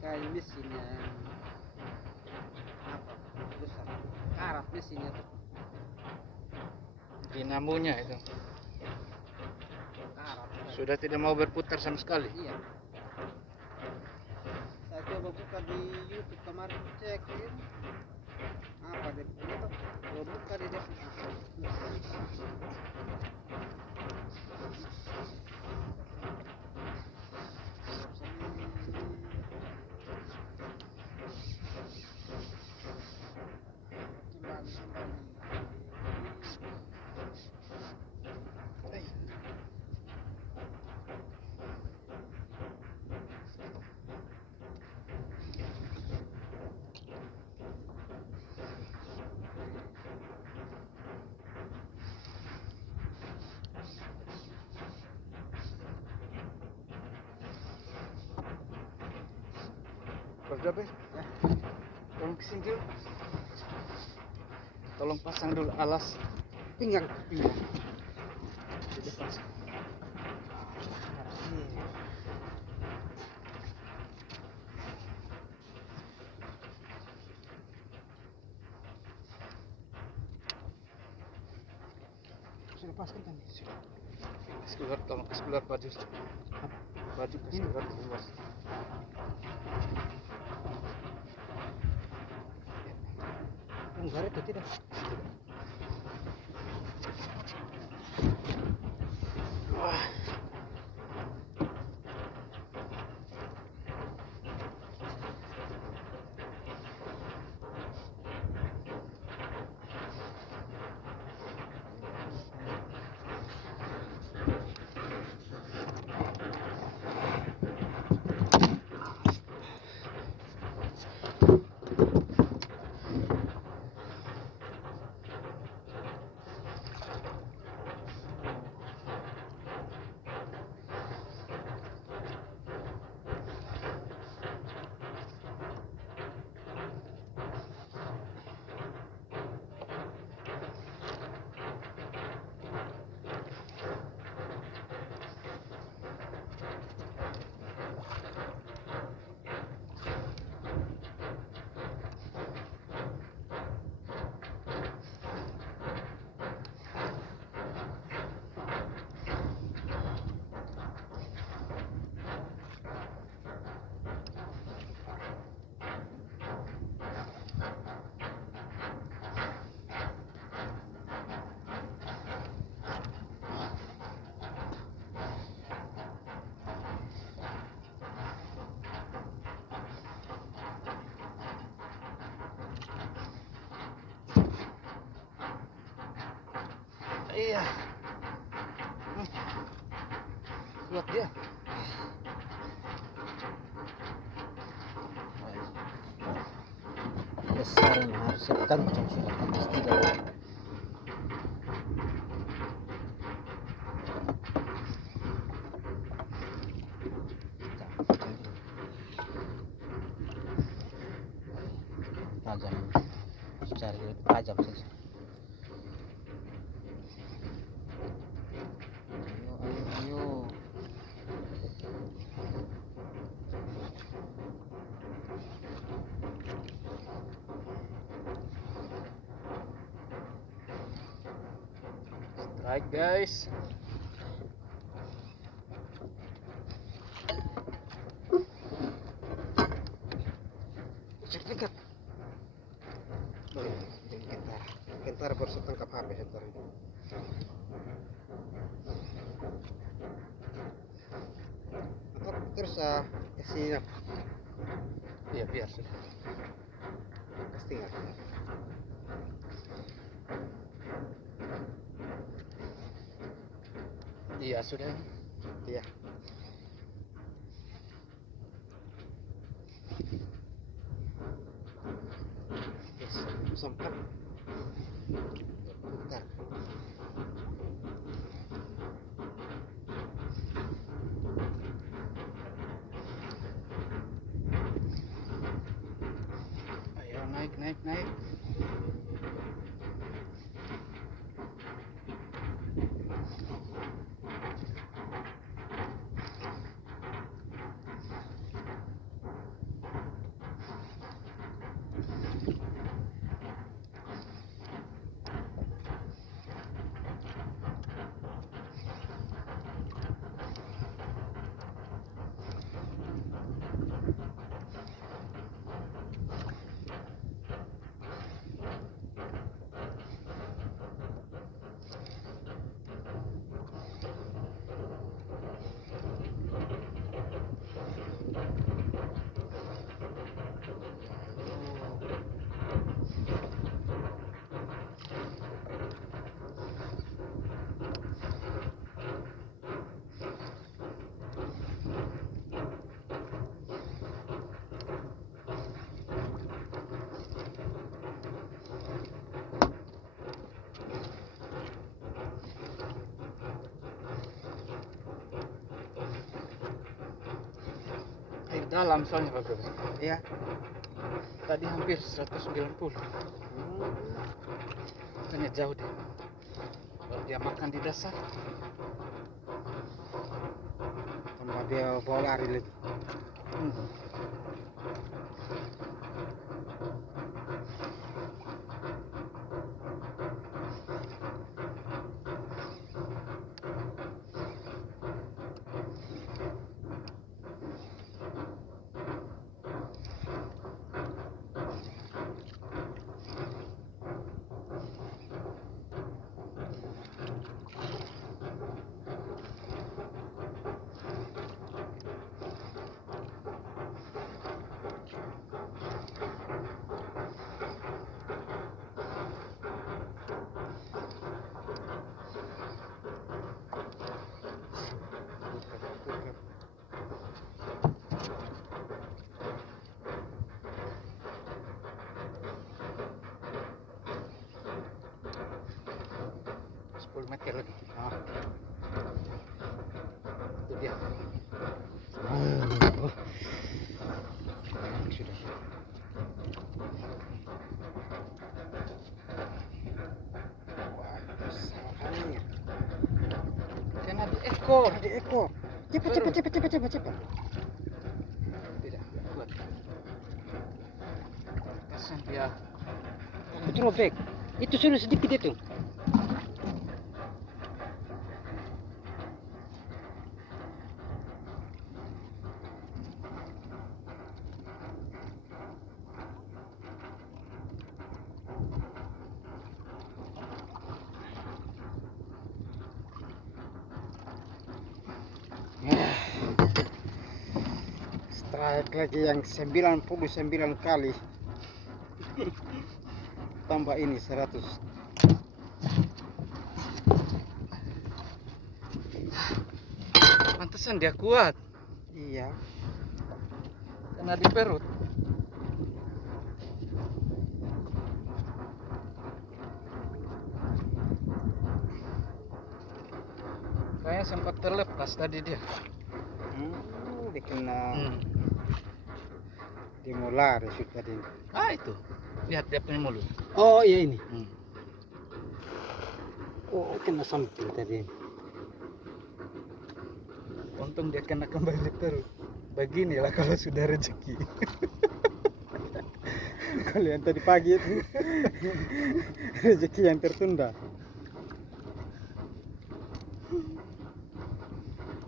kayak mesinnya yang apa besar, karat mesinnya tuh, dinamonya itu karat. sudah tidak mau berputar sama sekali. Iya, saya coba buka di YouTube kemarin, cek ya. Apa deh itu, gua buka di deh. Berapa? Ya, Tolong kesini dulu. Tolong pasang dulu alas pinggang. pinggang. Jadi pasang. Sudah pas kan? Kasih keluar, tolong kasih keluar baju. Baju kasih keluar luas. Enggak itu tidak. Wah. Iya. Kuat dia. Besarnya harus kencang sudah pasti dah. Tajam, cari lebih tajam saja. Ayo. Strike guys. Dekat. Kentar baru setengah HP kentar itu. Atau terus isi Iya biar sudah. pasti nggak. Iya sudah. Iya. Sempat. Bentar. Ayo naik. Dalam soalnya Pak Bro. Iya. Tadi hampir 190. Makanya jauh deh. Kalau dia makan di dasar. Tambah dia bawa lari lagi. Meter lagi. Ah. Itu dia. Sudah. Kan ada ekor. Ada ekor. Cepat. Tidak kuat. Kasihan dia. Betul robek. Itu sudah sedikit itu. Strike lagi yang 99 kali. Tambah ini 100. Pantesan dia kuat. Iya. Kena di perut. Kayaknya sempat terlepas tadi dia. Dia kena. Dia mau lari tadi. Itu. Lihat dia punya mulut. Oh iya ini. Oh kena samping tadi. Untung dia kena kembali di perut. Beginilah kalau sudah rezeki. Kalian tadi pagi itu rezeki yang tertunda.